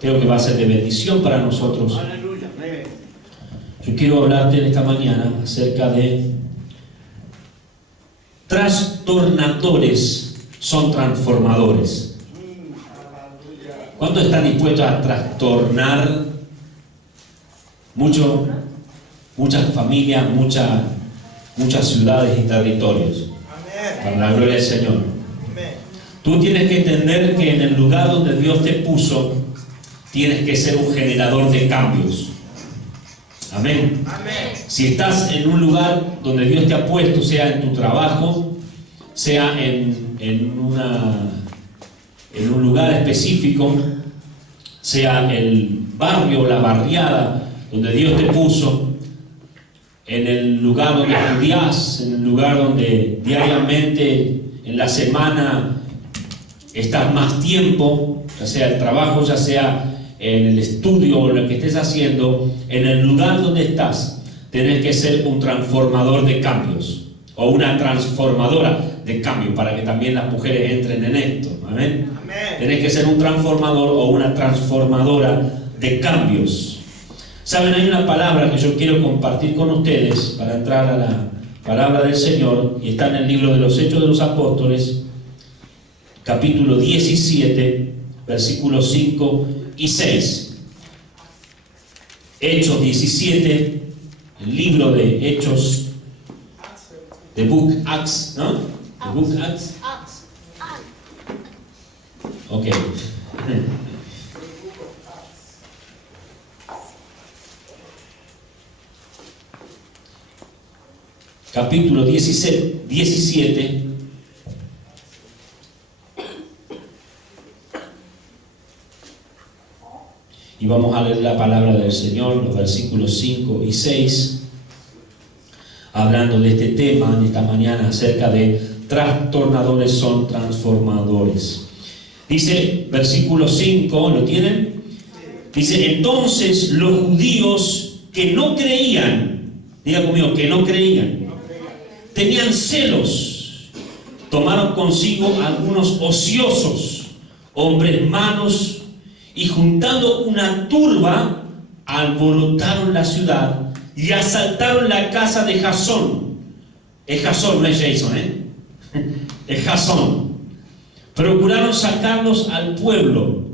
Creo que va a ser de bendición para nosotros. Aleluya. Yo quiero hablarte en esta mañana acerca de trastornadores son transformadores. ¿Cuántos están dispuestos a trastornar muchas familias, muchas ciudades y territorios? Para la gloria del Señor. Tú tienes que entender que en el lugar donde Dios te puso, tienes que ser un generador de cambios. Amén. Si estás en un lugar donde Dios te ha puesto, sea en tu trabajo, sea en un lugar específico, sea el barrio o la barriada donde Dios te puso, en el lugar donde estudias, en el lugar donde diariamente en la semana estás más tiempo, ya sea el trabajo, ya sea en el estudio o lo que estés haciendo, en el lugar donde estás, tenés que ser un transformador de cambios o una transformadora de cambios, para que también las mujeres entren en esto. Amén. Tenés que ser un transformador o una transformadora de cambios. Saben, hay una palabra que yo quiero compartir con ustedes para entrar a la palabra del Señor, y está en el libro de los Hechos de los Apóstoles, capítulo 17, versículos 5 y 6. Hechos 17, el libro de Hechos, The Book Acts, ¿no? The Book Acts. Ok. Capítulo 17. Y vamos a leer la palabra del Señor, los versículos 5 y 6, hablando de este tema en esta mañana acerca de trastornadores son transformadores. Dice, versículo 5, ¿lo tienen? Dice, entonces los judíos que no creían, diga conmigo, que no creían, tenían celos, tomaron consigo algunos ociosos, hombres malos, y juntando una turba, alborotaron la ciudad y asaltaron la casa de Jasón. Es Jasón, no es Jason, es Jasón. Procuraron sacarlos al pueblo,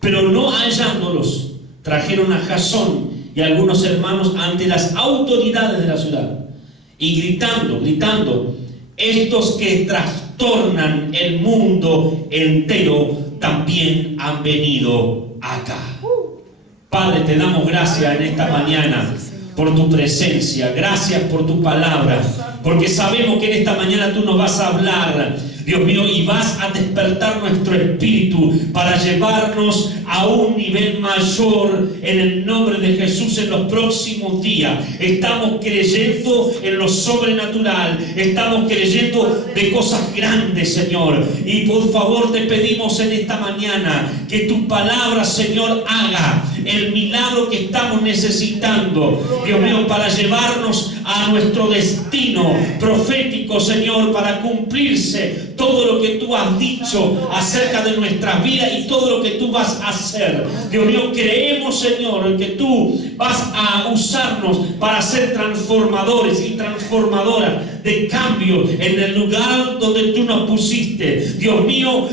pero no hallándolos, trajeron a Jasón y a algunos hermanos ante las autoridades de la ciudad, y gritando, estos que trastornan el mundo entero también han venido acá. Padre, te damos gracias en esta mañana por tu presencia. Gracias por tu palabra, porque sabemos que en esta mañana tú nos vas a hablar, Dios mío, y vas a despertar nuestro espíritu para llevarnos a un nivel mayor en el nombre de Jesús en los próximos días. Estamos creyendo en lo sobrenatural, estamos creyendo de cosas grandes, Señor, y por favor te pedimos en esta mañana que tu palabra, Señor, haga el milagro que estamos necesitando, Dios mío, para llevarnos a nuestro destino profético, Señor, para cumplirse todo lo que tú has dicho acerca de nuestras vidas y todo lo que tú vas a hacer. Dios mío, creemos, Señor, que tú vas a usarnos para ser transformadores y transformadoras de cambio en el lugar donde tú nos pusiste. Dios mío,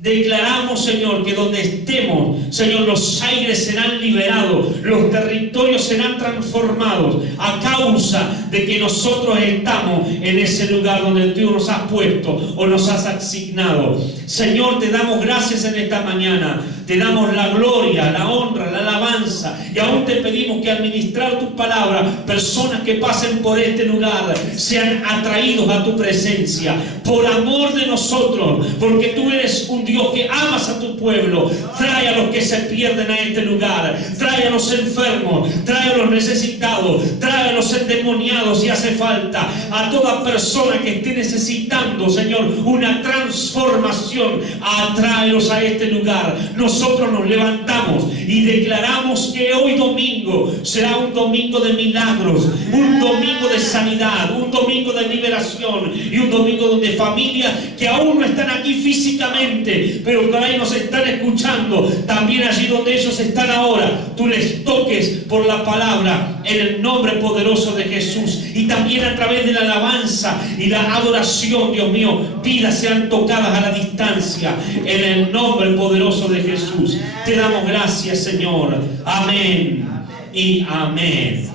declaramos, Señor, que donde estemos, Señor, los aires serán liberados, los territorios serán transformados a causa de que nosotros estamos en ese lugar donde tú nos has puesto o nos has asignado. Señor, te damos gracias en esta mañana, te damos la gloria, la honra, la alabanza, y aún te pedimos que al ministrar tu palabra, personas que pasen por este lugar sean atraídos a tu presencia, por amor de nosotros, porque tú eres un Dios que amas a tu pueblo. Trae a los que se pierden a este lugar, trae a los enfermos, trae a los necesitados, trae a los endemoniados si hace falta, a toda persona que esté necesitando, Señor, una transformación, atráelos a este lugar. Nosotros nos levantamos profetizamos y declaramos que hoy domingo será un domingo de milagros, un domingo de sanidad, un domingo de liberación y un domingo donde familias que aún no están aquí físicamente, pero por ahí nos están escuchando, también allí donde ellos están ahora, tú les toques por la palabra en el nombre poderoso de Jesús. Y también a través de la alabanza y la adoración, Dios mío, vidas sean tocadas a la distancia en el nombre poderoso de Jesús. Te damos gracias, Señor. Amén y amén.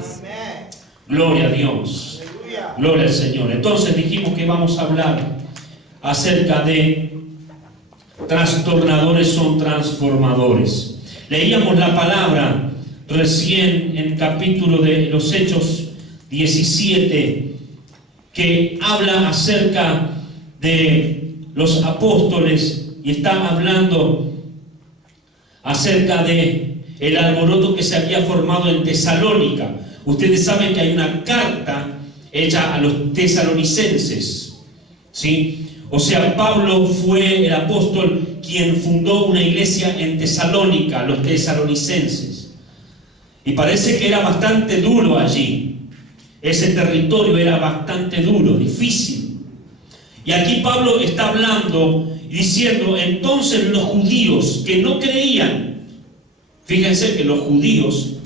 Gloria a Dios. Gloria al Señor. Entonces dijimos que vamos a hablar acerca de trastornadores son transformadores. Leíamos la palabra recién en el capítulo de los Hechos 17, que habla acerca de los apóstoles y está hablando acerca de el alboroto que se había formado en Tesalónica. Ustedes saben que hay una carta hecha a los tesalonicenses, ¿sí? O sea, Pablo fue el apóstol quien fundó una iglesia en Tesalónica, los tesalonicenses. Y parece que era bastante duro allí. Ese territorio era bastante duro, difícil. Y aquí Pablo está hablando y diciendo, entonces los judíos que no creían, fíjense que los judíos,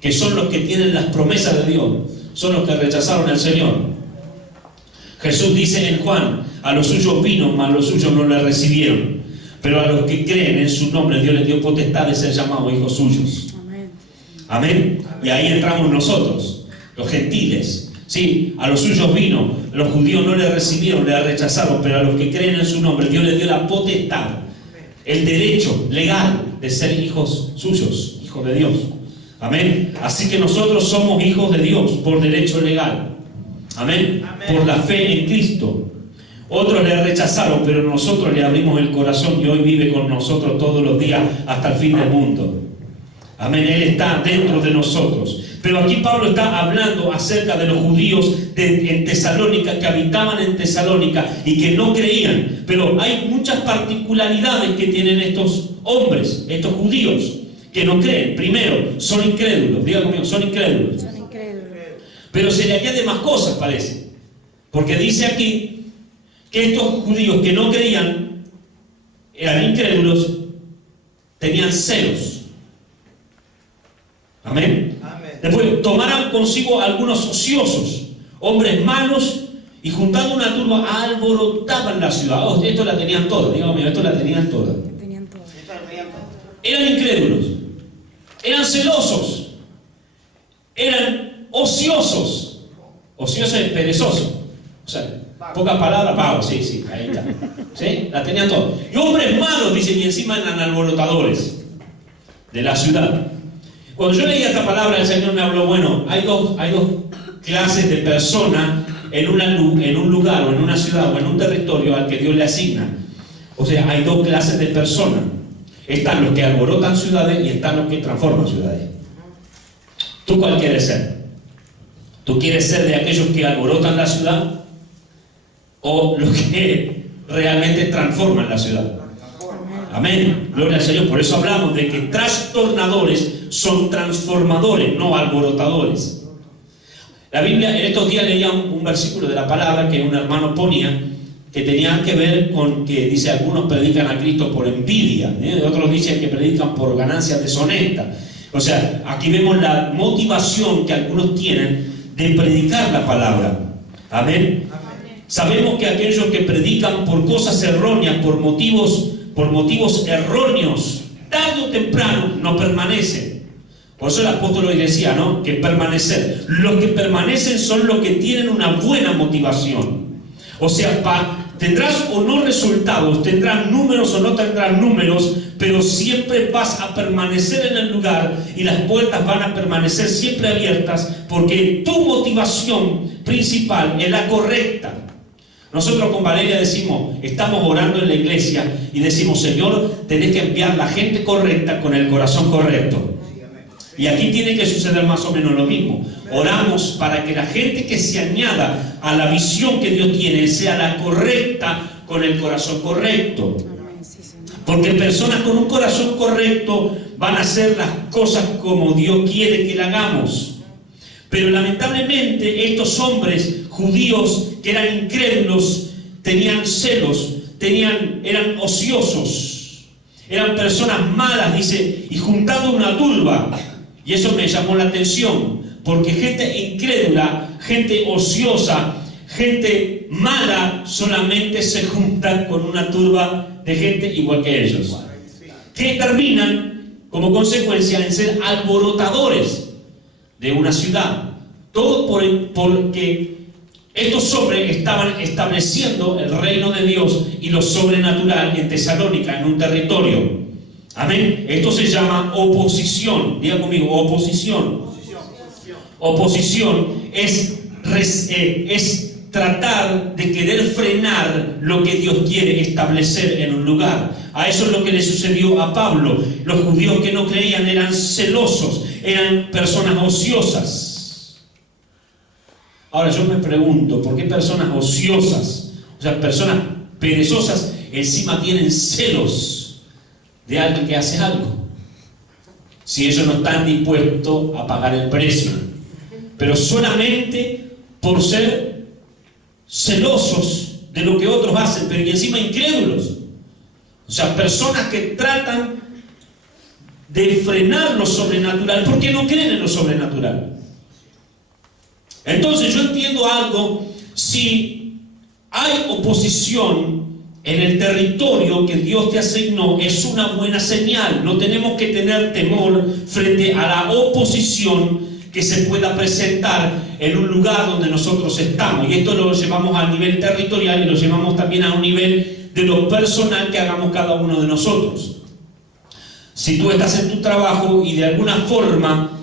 que son los que tienen las promesas de Dios, son los que rechazaron al Señor. Jesús dice en Juan, a los suyos vino, mas los suyos no le recibieron. Pero a los que creen en su nombre, Dios les dio potestad de ser llamados hijos suyos. Amén. Y ahí entramos nosotros, los gentiles. Sí, a los suyos vino, los judíos no le recibieron, le rechazaron, pero a los que creen en su nombre, Dios les dio la potestad, el derecho legal de ser hijos suyos, hijos de Dios. Amén. Así que nosotros somos hijos de Dios por derecho legal. Amén. Por la fe en Cristo. Otros le rechazaron, pero nosotros le abrimos el corazón y hoy vive con nosotros todos los días hasta el fin del mundo. Amén. Él está dentro de nosotros. Pero aquí Pablo está hablando acerca de los judíos en Tesalónica, que habitaban en Tesalónica y que no creían. Pero hay muchas particularidades que tienen estos hombres, estos judíos, que no creen. Primero, son incrédulos. Diga conmigo, son incrédulos. Son incrédulos. Pero se le añade más cosas, parece. Porque dice aquí que estos judíos que no creían, eran incrédulos, tenían celos. Amén. Después tomaron consigo algunos ociosos, hombres malos, y juntando una turba alborotaban la ciudad. Oh, esto la tenían toda, dígame, esto la tenían toda. Eran incrédulos, eran celosos, eran ociosos. Ocioso es perezoso. O sea, pocas palabras, vago, sí, ahí está. ¿Sí? La tenían todas. Y hombres malos, dicen, y encima eran alborotadores de la ciudad. Cuando yo leía esta palabra, el Señor me habló, bueno, hay dos clases de personas en un lugar o en una ciudad o en un territorio al que Dios le asigna. O sea, hay dos clases de personas. Están los que alborotan ciudades y están los que transforman ciudades. ¿Tú cuál quieres ser? ¿Tú quieres ser de aquellos que alborotan la ciudad o los que realmente transforman la ciudad? Amén. Gloria al Señor. Por eso hablamos de que trastornadores son transformadores, no alborotadores. La Biblia, en estos días leía un versículo de la palabra que un hermano ponía, que tenía que ver con que dice, algunos predican a Cristo por envidia, otros dicen que predican por ganancias deshonestas. O sea, aquí vemos la motivación que algunos tienen de predicar la palabra. Amén. Sabemos que aquellos que predican por cosas erróneas, por motivos erróneos, tarde o temprano no permanecen. Por eso el apóstol hoy decía, ¿no?, que permanecer. Los que permanecen son los que tienen una buena motivación. O sea, tendrás o no resultados, tendrás números o no tendrás números, pero siempre vas a permanecer en el lugar y las puertas van a permanecer siempre abiertas, porque tu motivación principal es la correcta. Nosotros con Valeria decimos, estamos orando en la iglesia y decimos, Señor, tenés que enviar la gente correcta con el corazón correcto. Y aquí tiene que suceder más o menos lo mismo. Oramos para que la gente que se añada a la visión que Dios tiene sea la correcta con el corazón correcto. Porque personas con un corazón correcto van a hacer las cosas como Dios quiere que las hagamos. Pero lamentablemente estos hombres judíos que eran incrédulos, tenían celos, eran ociosos, eran personas malas, dice, y juntando una turba. Y eso me llamó la atención, porque gente incrédula, gente ociosa, gente mala, solamente se juntan con una turba de gente igual que ellos, que terminan como consecuencia en ser alborotadores de una ciudad. Todo porque estos hombres estaban estableciendo el reino de Dios y lo sobrenatural en Tesalónica, en un territorio. Amén. Esto se llama oposición. Diga conmigo, oposición. Oposición es tratar de querer frenar lo que Dios quiere establecer en un lugar. A eso es lo que le sucedió a Pablo. Los judíos que no creían eran celosos, eran personas ociosas. Ahora yo me pregunto, ¿por qué personas ociosas, o sea, personas perezosas, encima tienen celos de alguien que hace algo? Si ellos no están dispuestos a pagar el precio, pero solamente por ser celosos de lo que otros hacen, pero y encima incrédulos. O sea, personas que tratan de frenar lo sobrenatural porque no creen en lo sobrenatural. Entonces yo entiendo algo: si hay oposición en el territorio que Dios te asignó, es una buena señal. No tenemos que tener temor frente a la oposición que se pueda presentar en un lugar donde nosotros estamos. Y esto lo llevamos a nivel territorial y lo llevamos también a un nivel de lo personal que hagamos cada uno de nosotros. Si tú estás en tu trabajo y de alguna forma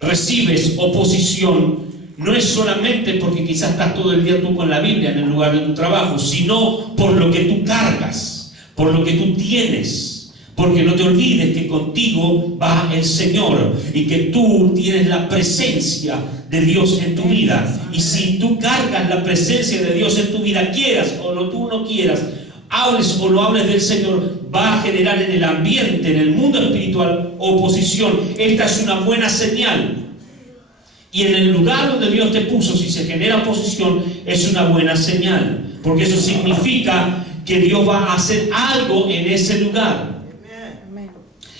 recibes oposición, no es solamente porque quizás estás todo el día tú con la Biblia en el lugar de tu trabajo, sino por lo que tú cargas, por lo que tú tienes. Porque no te olvides que contigo va el Señor y que tú tienes la presencia de Dios en tu vida. Y si tú cargas la presencia de Dios en tu vida, quieras o tú no quieras, hables o no hables del Señor, va a generar en el ambiente, en el mundo espiritual, oposición. Esta es una buena señal. Y en el lugar donde Dios te puso, si se genera oposición, es una buena señal. Porque eso significa que Dios va a hacer algo en ese lugar.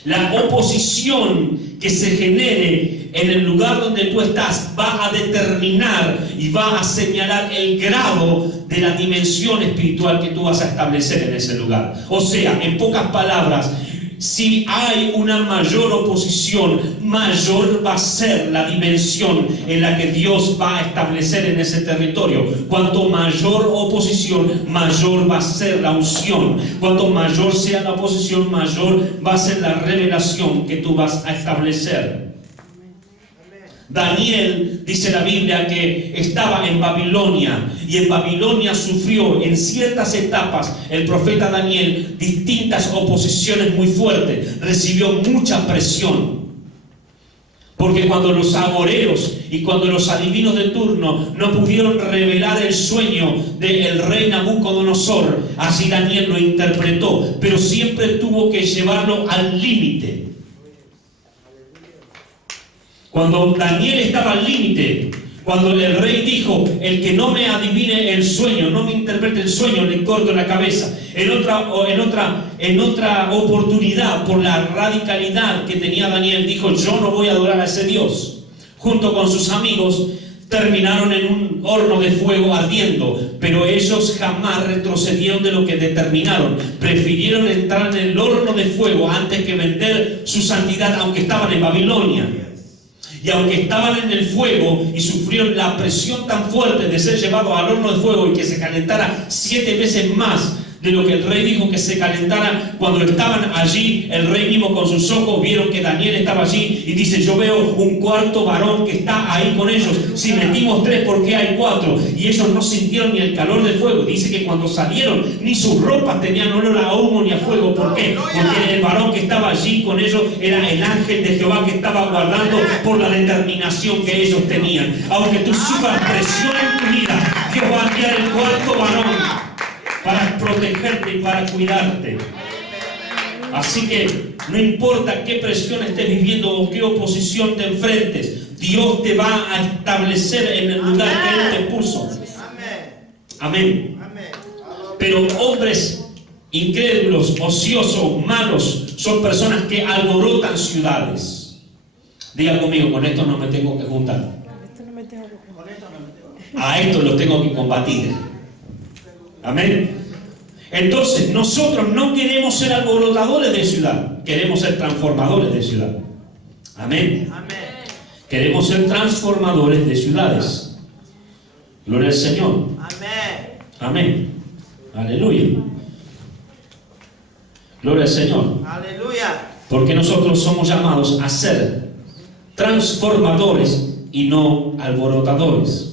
La oposición que se genere en el lugar donde tú estás va a determinar y va a señalar el grado de la dimensión espiritual que tú vas a establecer en ese lugar. O sea, en pocas palabras, si hay una mayor oposición, mayor va a ser la dimensión en la que Dios va a establecer en ese territorio. Cuanto mayor oposición, mayor va a ser la unción. Cuanto mayor sea la oposición, mayor va a ser la revelación que tú vas a establecer. Daniel, dice la Biblia, que estaba en Babilonia, y en Babilonia sufrió en ciertas etapas el profeta Daniel distintas oposiciones muy fuertes, recibió mucha presión, porque cuando los agoreros y cuando los adivinos de turno no pudieron revelar el sueño del rey Nabucodonosor, así Daniel lo interpretó, pero siempre tuvo que llevarlo al límite. Cuando Daniel estaba al límite, cuando el rey dijo: el que no me adivine el sueño, no me interprete el sueño, le corto la cabeza. En otra oportunidad, por la radicalidad que tenía Daniel, dijo: yo no voy a adorar a ese Dios. Junto con sus amigos terminaron en un horno de fuego ardiendo, pero ellos jamás retrocedieron de lo que determinaron. Prefirieron entrar en el horno de fuego antes que vender su santidad, aunque estaban en Babilonia. Y aunque estaban en el fuego y sufrieron la presión tan fuerte de ser llevados al horno de fuego y que se calentara 7 veces más de lo que el rey dijo que se calentara, cuando estaban allí, el rey mismo con sus ojos vieron que Daniel estaba allí y dice: yo veo un cuarto varón que está ahí con ellos. Si metimos 3, ¿por qué hay 4? Y ellos no sintieron ni el calor del fuego. Dice que cuando salieron, ni sus ropas tenían olor a humo ni a fuego. ¿Por qué? Porque el varón que estaba allí con ellos era el ángel de Jehová que estaba guardando por la determinación que ellos tenían. Aunque tú sufras presión en tu vida, Dios va a enviar el cuarto varón para protegerte y para cuidarte. Así que no importa qué presión estés viviendo o qué oposición te enfrentes, Dios te va a establecer en el lugar que Él te puso. Amén. Pero hombres incrédulos, ociosos, malos, son personas que alborotan ciudades. Diga conmigo, con esto no me tengo que juntar. A esto los tengo que combatir. Amén. Entonces, nosotros no queremos ser alborotadores de ciudad, queremos ser transformadores de ciudad. Amén. Queremos ser transformadores de ciudades. Gloria al Señor. Amén. Aleluya. Gloria al Señor. Aleluya. Porque nosotros somos llamados a ser transformadores y no alborotadores.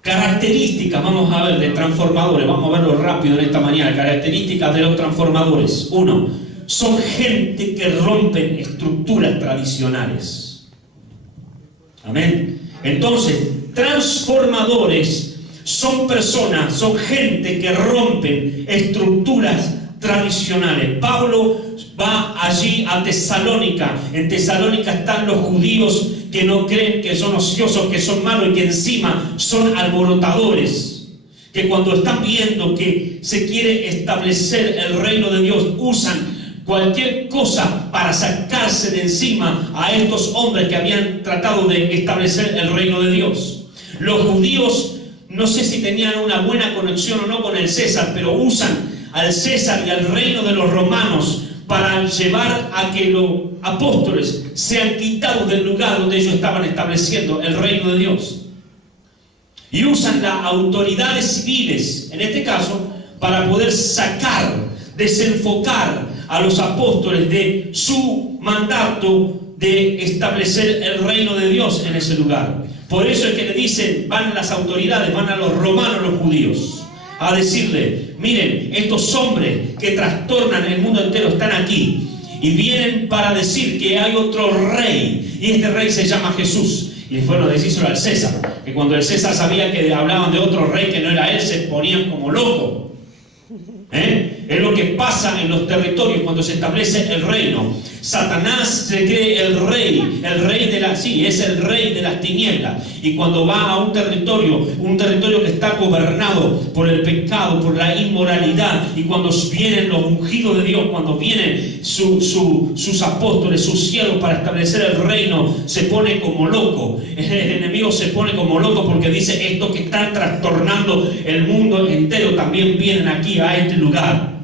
Características, vamos a ver, de transformadores. Vamos a verlo rápido en esta mañana. Características de los transformadores. 1. Son gente que rompen estructuras tradicionales. Amén. Entonces, transformadores son personas, son gente que rompen estructuras tradicionales. Pablo va allí a Tesalónica. En Tesalónica están los judíos que no creen, que son ociosos, que son malos y que encima son alborotadores. Que cuando están viendo que se quiere establecer el reino de Dios, usan cualquier cosa para sacarse de encima a estos hombres que habían tratado de establecer el reino de Dios. Los judíos, no sé si tenían una buena conexión o no con el César, pero usan al César y al reino de los romanos para llevar a que los apóstoles sean quitados del lugar donde ellos estaban estableciendo el reino de Dios. Y usan las autoridades civiles, en este caso, para poder sacar, desenfocar a los apóstoles de su mandato de establecer el reino de Dios en ese lugar. Por eso es que le dicen, van las autoridades, van a los romanos, los judíos, a decirle: miren, estos hombres que trastornan el mundo entero están aquí y vienen para decir que hay otro rey, y este rey se llama Jesús. Y fueron a decírselo al César, que cuando el César sabía que hablaban de otro rey que no era él, se ponían como locos. Es lo que pasa en los territorios cuando se establece el reino. Satanás se cree el rey de la, sí, es el rey de las tinieblas. Y cuando va a un territorio que está gobernado por el pecado, por la inmoralidad, y cuando vienen los ungidos de Dios, cuando vienen sus apóstoles, sus siervos para establecer el reino, se pone como loco. El enemigo se pone como loco porque dice: estos que están trastornando el mundo entero también vienen aquí a este lugar.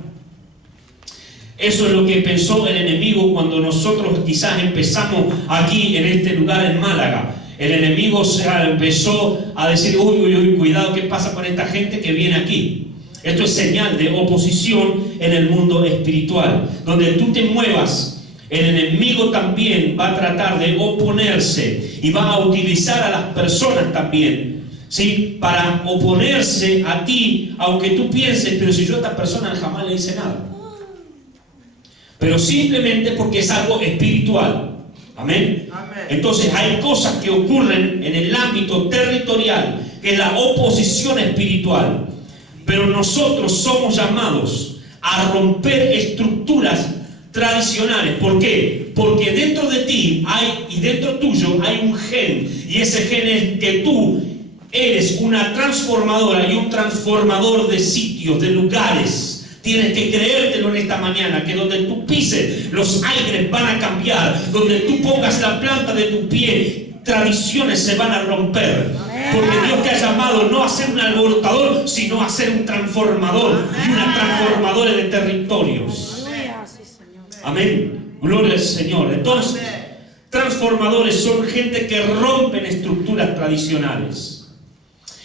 Eso es lo que pensó el enemigo cuando nosotros quizás empezamos aquí en este lugar en Málaga. El enemigo empezó a decir: uy, cuidado, ¿qué pasa con esta gente que viene aquí? Esto es señal de oposición en el mundo espiritual. Donde tú te muevas, el enemigo también va a tratar de oponerse y va a utilizar a las personas también, ¿sí?, para oponerse a ti, aunque tú pienses: pero si yo a esta persona jamás le hice nada. Pero simplemente porque es algo espiritual. Amén. Entonces hay cosas que ocurren en el ámbito territorial, que es la oposición espiritual. Pero nosotros somos llamados a romper estructuras tradicionales. ¿Por qué? Porque dentro de ti y dentro tuyo hay un gen, y ese gen es que tú eres una transformadora y un transformador de sitios, de lugares. Tienes que creértelo en esta mañana, que donde tú pises, los aires van a cambiar. Donde tú pongas la planta de tu pie, tradiciones se van a romper. Porque Dios te ha llamado no a ser un alborotador, sino a ser un transformador y una transformadora de territorios. Amén. Gloria al Señor. Entonces, transformadores son gente que rompen estructuras tradicionales.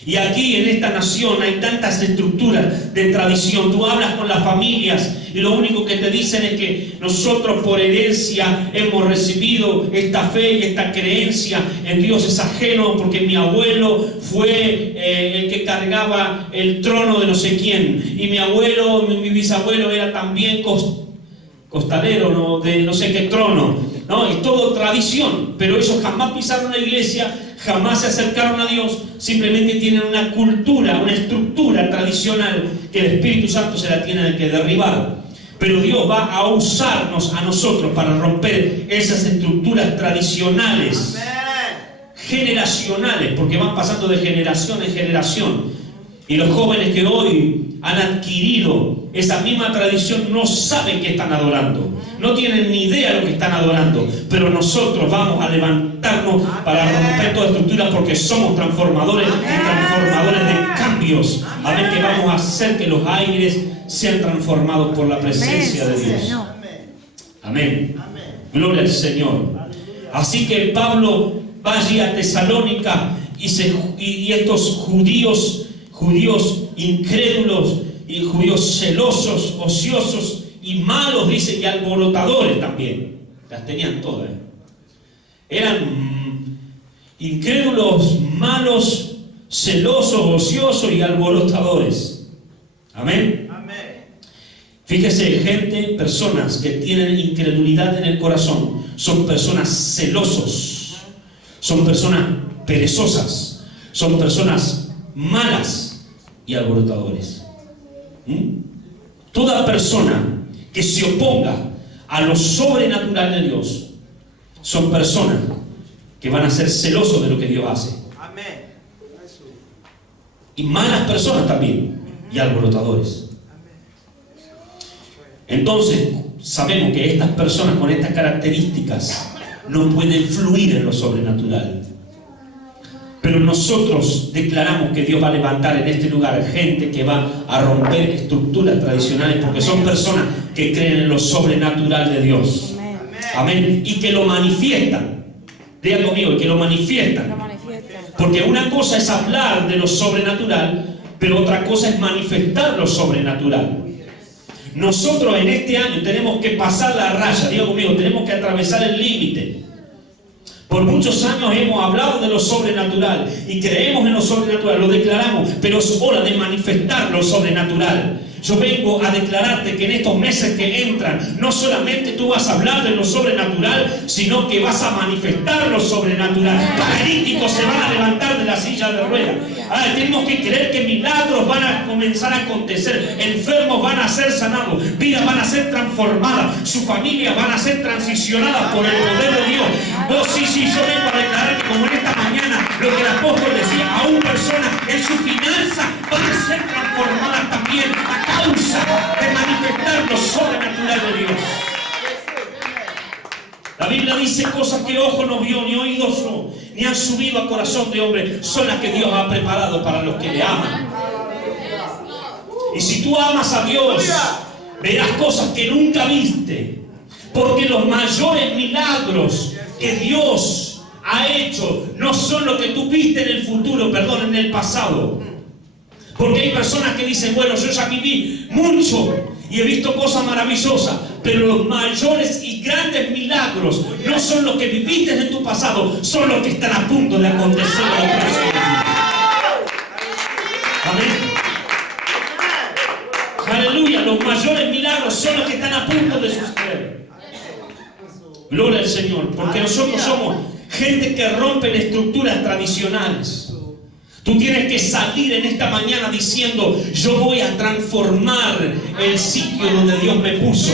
Y aquí en esta nación hay tantas estructuras de tradición. Tú hablas con las familias y lo único que te dicen es que nosotros por herencia hemos recibido esta fe y esta creencia en Dios. Es ajeno porque mi abuelo fue el que cargaba el trono de no sé quién. Y mi abuelo, mi bisabuelo era también costalero, ¿no?, de no sé qué trono. No, es todo tradición. Pero ellos jamás pisaron la iglesia, jamás se acercaron a Dios, simplemente tienen una cultura, una estructura tradicional que el Espíritu Santo se la tiene que derribar. Pero Dios va a usarnos a nosotros para romper esas estructuras tradicionales, generacionales, porque van pasando de generación en generación. Y los jóvenes que hoy han adquirido esa misma tradición no saben que están adorando, no tienen ni idea de lo que están adorando. Pero nosotros vamos a levantarnos para romper toda estructura, porque somos transformadores y transformadores de cambios. Amén, que vamos a hacer que los aires sean transformados por la presencia de Dios. Amén. Gloria al Señor. Así que Pablo va allí a Tesalónica y estos judíos incrédulos y judíos celosos, ociosos y malos, dice, y alborotadores también. Las tenían todas. Eran incrédulos, malos, celosos, ociosos y alborotadores. Amén. Fíjese, personas que tienen incredulidad en el corazón, son personas celosos, son personas perezosas, son personas malas y alborotadores. Toda persona que se oponga a lo sobrenatural de Dios son personas que van a ser celosos de lo que Dios hace. Y malas personas también, y alborotadores. Entonces, sabemos que estas personas con estas características no pueden fluir en lo sobrenatural. Pero nosotros declaramos que Dios va a levantar en este lugar gente que va a romper estructuras tradicionales, porque son personas que creen en lo sobrenatural de Dios. Amén. Y que lo manifiestan. Diga conmigo, que lo manifiestan. Porque una cosa es hablar de lo sobrenatural, pero otra cosa es manifestar lo sobrenatural. Nosotros en este año tenemos que pasar la raya, diga conmigo, tenemos que atravesar el límite. Por muchos años hemos hablado de lo sobrenatural y creemos en lo sobrenatural, lo declaramos, pero es hora de manifestar lo sobrenatural. Yo vengo a declararte que en estos meses que entran, no solamente tú vas a hablar de lo sobrenatural, sino que vas a manifestar lo sobrenatural. Paralíticos se van a levantar de la silla de ruedas. Tenemos que creer que milagros van a comenzar a acontecer, enfermos van a ser sanados, vidas van a ser transformadas, sus familias van a ser transicionadas por el poder de Dios. Sí, yo vengo a declarar que como en esta mañana lo que el apóstol decía, aún personas en su finanza van a ser transformadas también a causa de manifestar lo sobrenatural de Dios. La Biblia dice cosas que ojo no vio, ni oído oyó, ni han subido a corazón de hombre, son las que Dios ha preparado para los que le aman. Y si tú amas a Dios, verás cosas que nunca viste, porque los mayores milagros que Dios ha hecho no son lo que tú viste en el futuro, en el pasado. Porque hay personas que dicen, bueno, yo ya viví mucho y he visto cosas maravillosas, pero los mayores y grandes milagros no son los que viviste en tu pasado, son los que están a punto de acontecer en la próxima. Amén. Aleluya, los mayores milagros son los que están a punto de suceder. Gloria al Señor, porque nosotros somos gente que rompe estructuras tradicionales. Tú tienes que salir en esta mañana diciendo, yo voy a transformar el sitio donde Dios me puso.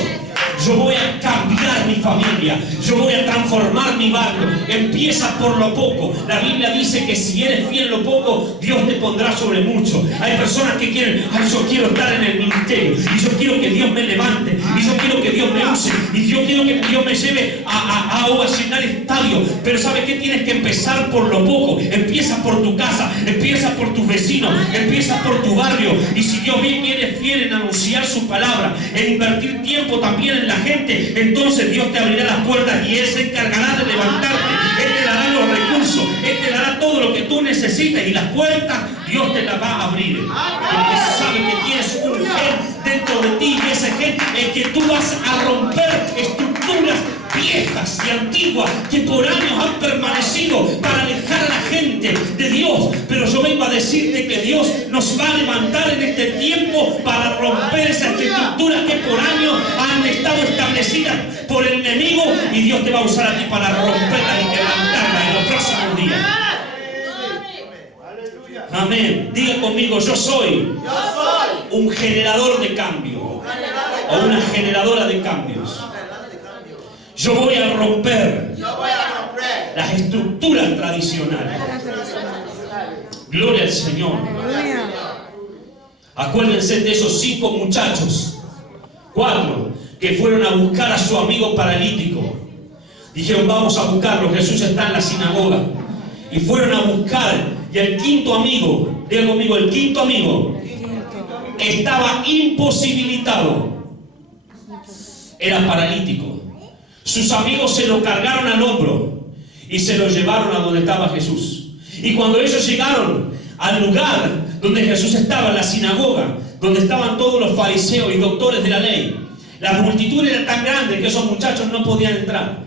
Yo voy a cambiar mi familia. Yo voy a transformar mi barrio. Empieza por lo poco. La Biblia dice que si eres fiel en lo poco, Dios te pondrá sobre mucho. Hay personas que quieren, yo quiero estar en el ministerio, y yo quiero que Dios me levante, y yo quiero que Dios me use, y yo quiero que Dios me lleve a ovacionar estadios. Pero ¿sabes qué? Tienes que empezar por lo poco. Empieza por tu casa, empieza por tus vecinos, empieza por tu barrio. Y si Dios viene fiel en anunciar su palabra, en invertir tiempo también en la gente, entonces Dios te abrirá las puertas y Él se encargará de levantarte. Él te dará los recursos, Él te dará todo lo que tú necesitas, y las puertas Dios te las va a abrir, porque sabe que tienes un gen dentro de ti, y ese gen es que tú vas a romper estructuras viejas y antiguas que por años han permanecido para alejar a la gente de Dios. Pero yo vengo a decirte que Dios nos va a levantar en este tiempo para romper esas estructuras que por años han estado establecidas por el enemigo, y Dios te va a usar a ti para romperlas y quebrantarlas en los próximos días. Amén. Diga conmigo, yo soy un generador de cambio. o una generadora de cambios. Yo voy a romper las estructuras tradicionales. Gloria al Señor. Acuérdense de esos 5 muchachos, 4, que fueron a buscar a su amigo paralítico. Dijeron, vamos a buscarlo, Jesús está en la sinagoga. Y fueron a buscar, y el 5.º amigo, diga conmigo, el 5.º amigo estaba imposibilitado. Era paralítico. Sus amigos se lo cargaron al hombro y se lo llevaron a donde estaba Jesús. Y cuando ellos llegaron al lugar donde Jesús estaba, en la sinagoga, donde estaban todos los fariseos y doctores de la ley, la multitud era tan grande que esos muchachos no podían entrar.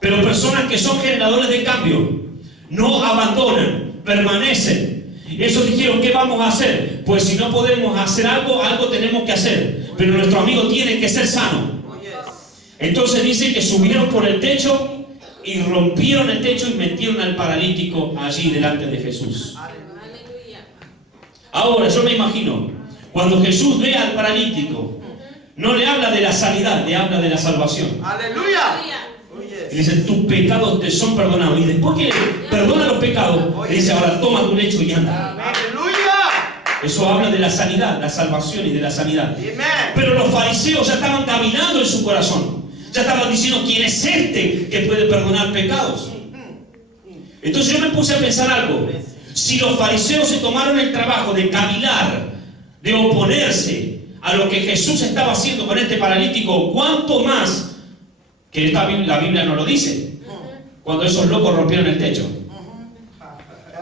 Pero personas que son generadores de cambio no abandonan, permanecen. Ellos dijeron, ¿qué vamos a hacer? Pues si no podemos hacer algo, algo tenemos que hacer. Pero nuestro amigo tiene que ser sano. Entonces dice que subieron por el techo y rompieron el techo y metieron al paralítico allí delante de Jesús. Ahora yo me imagino, cuando Jesús ve al paralítico, no le habla de la sanidad, le habla de la salvación. ¡Aleluya! Y dice, tus pecados te son perdonados. Y después que perdona los pecados, le dice, ahora toma tu lecho y anda. ¡Aleluya! Eso habla de la sanidad, la salvación y de la sanidad. Pero los fariseos ya estaban caminando en su corazón. Ya estaban diciendo, ¿quién es este que puede perdonar pecados? Entonces yo me puse a pensar algo. Si los fariseos se tomaron el trabajo de cavilar, de oponerse a lo que Jesús estaba haciendo con este paralítico, ¿cuánto más? Que la Biblia no lo dice. Cuando esos locos rompieron el techo.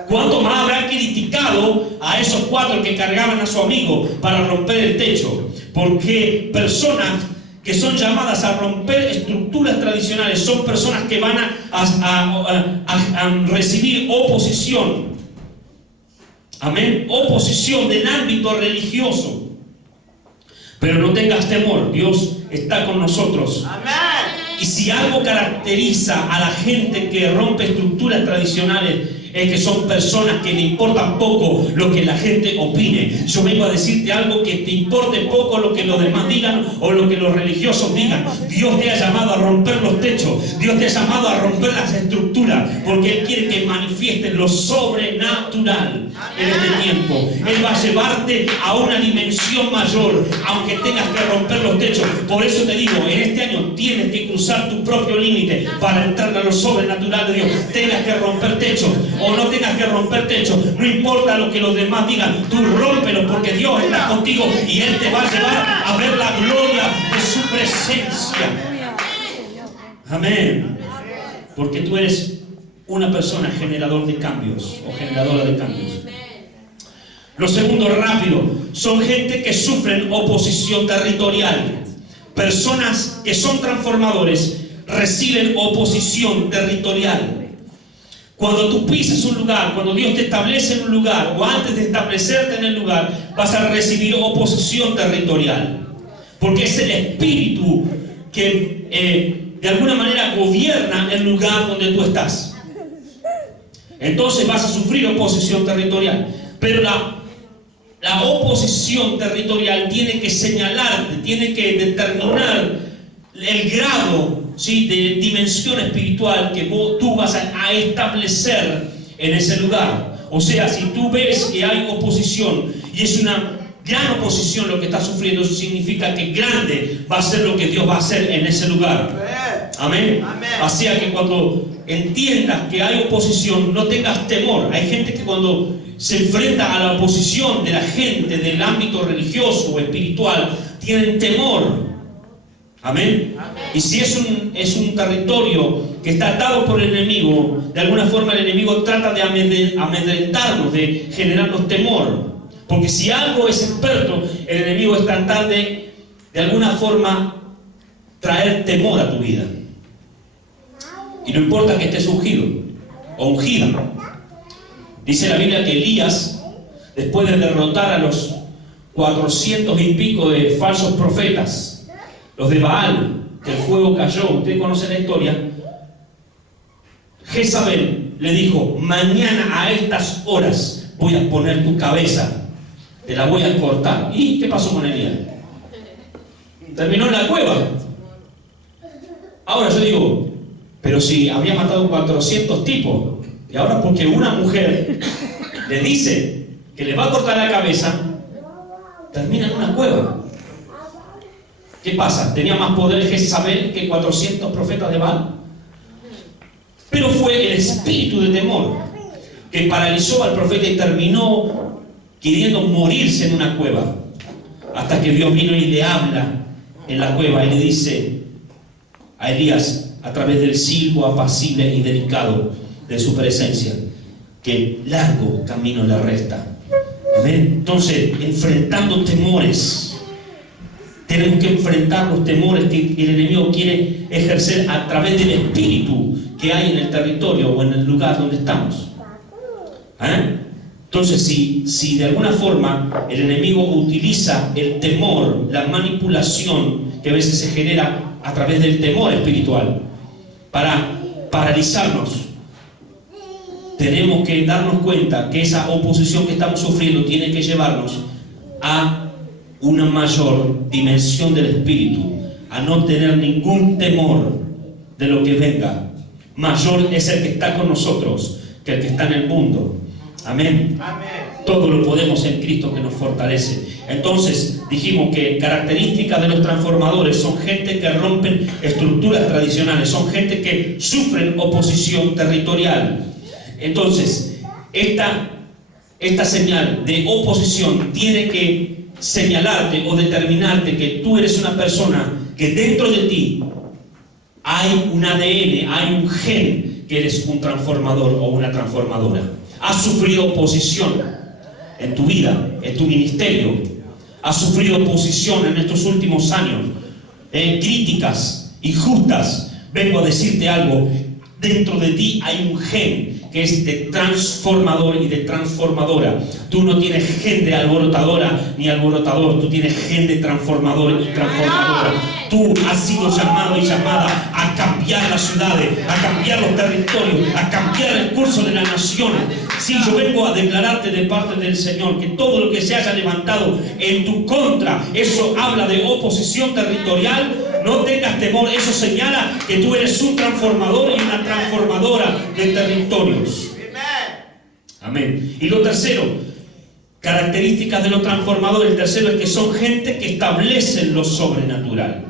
¿Cuánto más habrán criticado a esos 4 que cargaban a su amigo para romper el techo? Porque personas que son llamadas a romper estructuras tradicionales son personas que van a recibir oposición. Amén. Oposición del ámbito religioso. Pero no tengas temor, Dios está con nosotros. Amén. Y si algo caracteriza a la gente que rompe estructuras tradicionales, es que son personas que le importan poco lo que la gente opine. Yo vengo a decirte algo, que te importe poco lo que los demás digan o lo que los religiosos digan. Dios te ha llamado a romper los techos. Dios te ha llamado a romper las estructuras, porque Él quiere que manifiestes lo sobrenatural en este tiempo. Él va a llevarte a una dimensión mayor, aunque tengas que romper los techos. Por eso te digo, en este año tienes que cruzar tu propio límite para entrar a lo sobrenatural de Dios. Tengas que romper techos o no tengas que romper techos, no importa lo que los demás digan, tú rómpelos, porque Dios está contigo y Él te va a llevar a ver la gloria de su presencia. Amén. Porque tú eres una persona generador de cambios o generadora de cambios. Lo segundo, rápido, son gente que sufren oposición territorial. Personas que son transformadores reciben oposición territorial. Cuando tú pisas un lugar, cuando Dios te establece en un lugar, o antes de establecerte en el lugar, vas a recibir oposición territorial. Porque es el espíritu que de alguna manera gobierna el lugar donde tú estás. Entonces vas a sufrir oposición territorial. Pero la oposición territorial tiene que señalarte, tiene que determinar el grado, ¿sí?, de dimensión espiritual que tú vas a establecer en ese lugar. O sea, si tú ves que hay oposición y es una gran oposición lo que estás sufriendo, eso significa que grande va a ser lo que Dios va a hacer en ese lugar. Amén. Así que cuando entiendas que hay oposición, no tengas temor. Hay gente que cuando se enfrenta a la oposición de la gente del ámbito religioso o espiritual, tienen temor. Amén. Y si es un territorio que está atado por el enemigo, de alguna forma el enemigo trata de amedrentarnos, de generarnos temor. Porque si algo es experto, el enemigo es tratar de alguna forma traer temor a tu vida. Y no importa que estés ungido o ungida. Dice la Biblia que Elías, después de derrotar a los 400 y pico de falsos profetas, los de Baal, que el fuego cayó, ustedes conocen la historia, Jezabel le dijo: mañana a estas horas voy a poner tu cabeza, te la voy a cortar. ¿Y qué pasó con Elías? terminó en la cueva. Ahora yo digo, pero si había matado 400 tipos, y ahora porque una mujer le dice que le va a cortar la cabeza, termina en una cueva. ¿Qué pasa? ¿Tenía más poder Jezabel que 400 profetas de Baal? Pero fue el espíritu de temor que paralizó al profeta y terminó queriendo morirse en una cueva. Hasta que Dios vino y le habla en la cueva y le dice a Elías, a través del silbo apacible y delicado de su presencia, que largo camino le resta. ¿Amén? Entonces, enfrentando temores, tenemos que enfrentar los temores que el enemigo quiere ejercer a través del espíritu que hay en el territorio o en el lugar donde estamos. Entonces, si de alguna forma el enemigo utiliza el temor, la manipulación que a veces se genera a través del temor espiritual para paralizarnos, tenemos que darnos cuenta que esa oposición que estamos sufriendo tiene que llevarnos a una mayor dimensión del espíritu, a no tener ningún temor de lo que venga. Mayor es el que está con nosotros que el que está en el mundo. Amén. Amén. Todo lo podemos en Cristo que nos fortalece. Entonces dijimos que características de los transformadores son gente que rompen estructuras tradicionales, son gente que sufren oposición territorial. Entonces esta señal de oposición tiene que señalarte o determinarte que tú eres una persona que dentro de ti hay un ADN, hay un gen que eres un transformador o una transformadora. Has sufrido oposición en tu vida, en tu ministerio. Has sufrido oposición en estos últimos años, críticas injustas. Vengo a decirte algo. Dentro de ti hay un gen que es de transformador y de transformadora. Tú no tienes gen de alborotadora ni alborotador, tú tienes gen de transformador y transformadora. Tú has sido llamado y llamada a cambiar las ciudades, a cambiar los territorios, a cambiar el curso de las naciones. Sí, yo vengo a declararte de parte del Señor que todo lo que se haya levantado en tu contra, eso habla de oposición territorial. No tengas temor, eso señala que tú eres un transformador y una transformadora de territorios. Amén. Y lo tercero, características de los transformadores, el tercero es que son gente que establecen lo sobrenatural.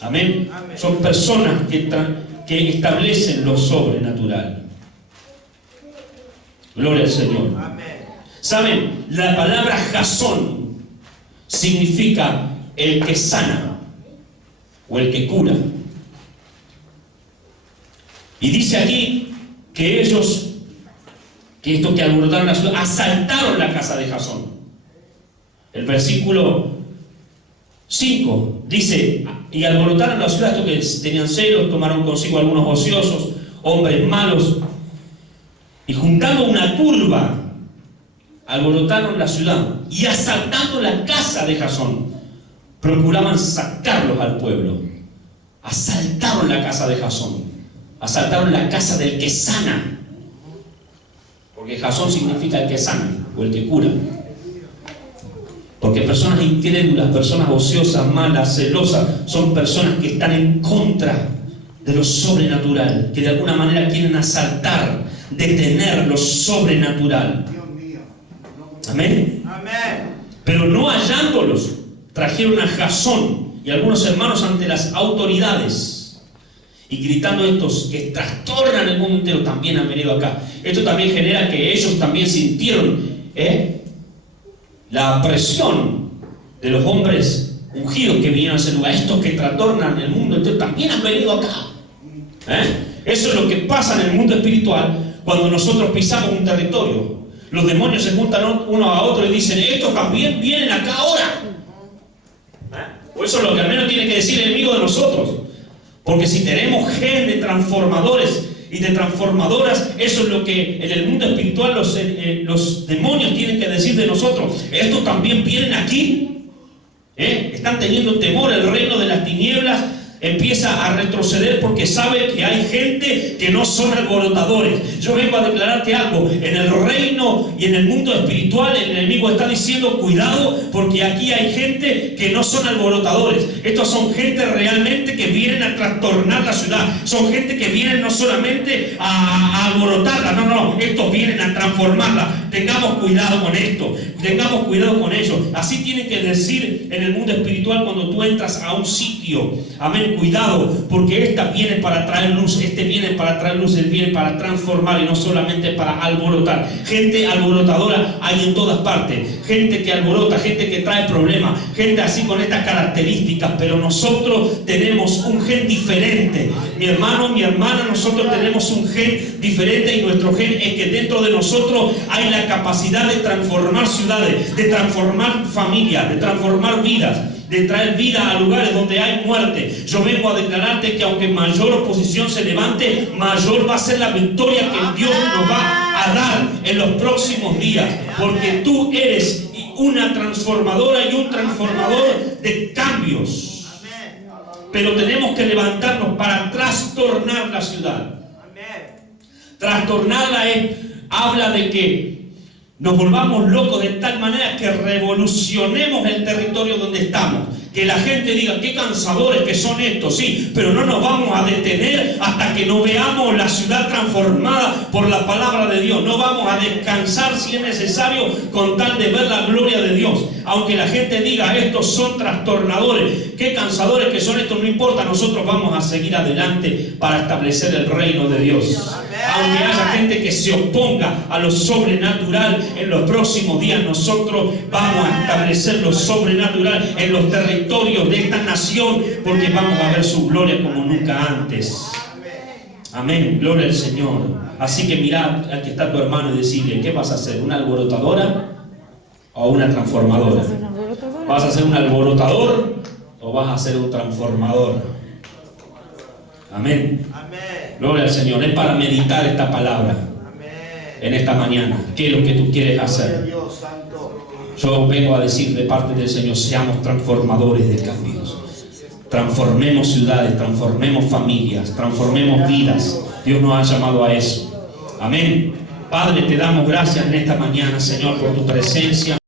Amén. Son personas que establecen lo sobrenatural. Gloria al Señor. ¿Saben? La palabra Jasón significa el que sana o el que cura. Y dice aquí que estos que alborotaron la ciudad, asaltaron la casa de Jasón. El versículo 5 dice, y alborotaron la ciudad, estos que tenían celos, tomaron consigo algunos ociosos, hombres malos, y juntando una turba, alborotaron la ciudad, y asaltando la casa de Jasón, procuraban sacarlos al pueblo. Asaltaron la casa de Jasón, asaltaron la casa del que sana, porque Jasón significa el que sana o el que cura. Porque personas incrédulas, personas ociosas, malas, celosas, son personas que están en contra de lo sobrenatural, que de alguna manera quieren asaltar, detener lo sobrenatural. Amén. Pero no hallándolos, trajeron a Jasón y algunos hermanos ante las autoridades, y gritando estos que trastornan el mundo entero también han venido acá. Esto también genera que ellos también sintieron la presión de los hombres ungidos que vinieron a ese lugar. Estos que trastornan el mundo entero también han venido acá. Eso es lo que pasa en el mundo espiritual cuando nosotros pisamos un territorio. Los demonios se juntan uno a otro y dicen, estos también vienen acá ahora. O eso es lo que al menos tiene que decir el enemigo de nosotros. Porque si tenemos gen de transformadores y de transformadoras, eso es lo que en el mundo espiritual los demonios tienen que decir de nosotros. Estos también vienen aquí. Están teniendo temor, el reino de las tinieblas empieza a retroceder porque sabe que hay gente que no son alborotadores. Yo vengo a declararte algo: en el reino y en el mundo espiritual el enemigo está diciendo cuidado, porque aquí hay gente que no son alborotadores. Estos son gente realmente que vienen a trastornar la ciudad, son gente que vienen no solamente a alborotarla, no, estos vienen a transformarla. Tengamos cuidado con esto, tengamos cuidado con ello. Así tiene que decir en el mundo espiritual cuando tú entras a un sitio: amén, cuidado, porque esta viene para traer luz, este viene para traer luz, él viene para transformar y no solamente para alborotar. Gente alborotadora hay en todas partes, gente que alborota, gente que trae problemas, gente así con estas características, pero nosotros tenemos un gen diferente. Mi hermano, mi hermana, nosotros tenemos un gen diferente, y nuestro gen es que dentro de nosotros hay la capacidad de transformar ciudades, de transformar familias, de transformar vidas, de traer vida a lugares donde hay muerte. Yo vengo a declararte que aunque mayor oposición se levante, mayor va a ser la victoria que Dios nos va a dar en los próximos días, porque tú eres una transformadora y un transformador de cambios. Pero tenemos que levantarnos para trastornar la ciudad. Trastornarla habla de que nos volvamos locos de tal manera que revolucionemos el territorio donde estamos. Que la gente diga: qué cansadores que son estos, sí, pero no nos vamos a detener hasta que no veamos la ciudad transformada por la palabra de Dios. No vamos a descansar si es necesario con tal de ver la gloria de Dios. Aunque la gente diga: estos son trastornadores, qué cansadores que son estos, no importa, nosotros vamos a seguir adelante para establecer el reino de Dios. Aunque haya gente que se oponga a lo sobrenatural, en los próximos días nosotros vamos a establecer lo sobrenatural en los territorios de esta nación, porque vamos a ver su gloria como nunca antes. Amén, gloria al Señor. Así que mirá al que está tu hermano y decirle: ¿qué vas a hacer? ¿Una alborotadora o una transformadora? ¿Vas a ser un alborotador o vas a ser un transformador? Amén. Gloria al Señor. Es para meditar esta palabra en esta mañana. ¿Qué es lo que tú quieres hacer? Yo vengo a decir de parte del Señor: seamos transformadores de cambios. Transformemos ciudades, transformemos familias, transformemos vidas. Dios nos ha llamado a eso. Amén. Padre, te damos gracias en esta mañana, Señor, por tu presencia.